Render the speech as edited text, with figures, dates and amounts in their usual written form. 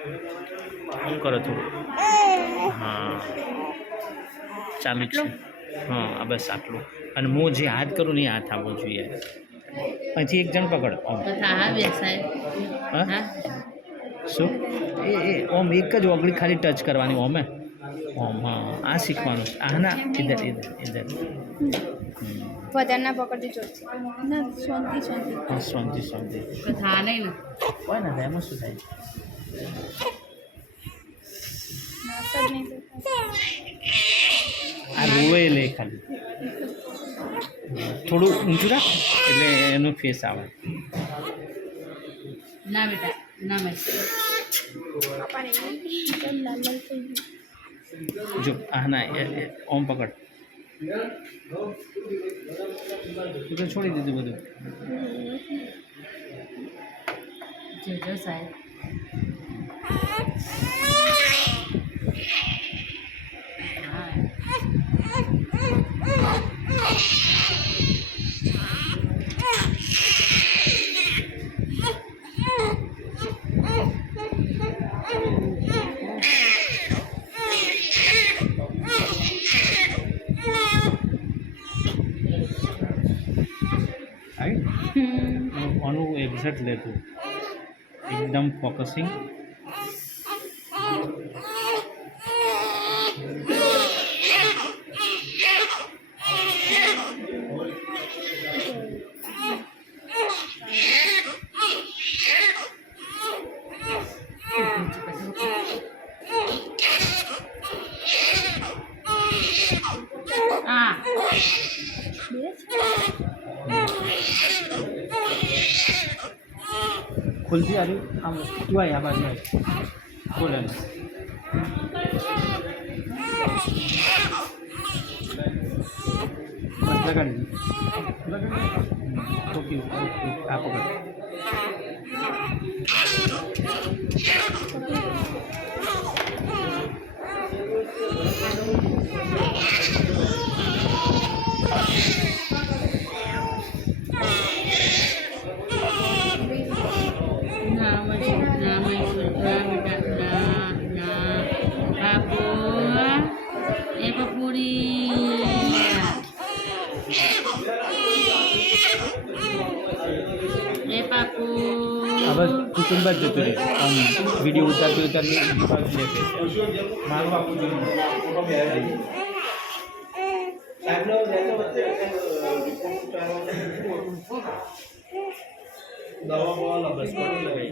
આમ કરો થોડું. હા ચાલુ જ છે. હા આ બસ આટલું. અને હું જે હાથ કરું ને એ હાથ આવવો જોઈએ. અહીંથી એક જણ પકડ ઓમ. હા શું એ ઓમ એક જ ઓગળી ખાલી ટચ કરવાની ઓમે ઓમ. હા આ શીખવાનું છે. આ ના ઇધર ઇધર ઇધર. વધારે ના પકડતી જોરથી. ના શાંતિ શાંતિ. હા શાંતિ શાંતિ. થા નહીં ને હોય ને એમાં શું થાય. આ રોવે લે ખાલી થોડું ઊંચું રાખ એટલે એનો ફેસ આવે. ના બેટા ના મેં જો આ ના ઓમ પકડ. તું તો છોડી દીધું બધું. જોજો સાહેબ આનું એક્ઝેક્ટ લેતું એકદમ ફોકસિંગ. હા ખુલતી આવી આમ તું આવી આ બાજુ ખોલે બસ લગાડી ઓકે ઓકે આ પકડ. આ બસ કિચન બાદ જતું રહે આમ વિડીયો ઉતારતી ઉતારતી લેશે. મારું આપવું જોઈએ. દવા બસ લગાવી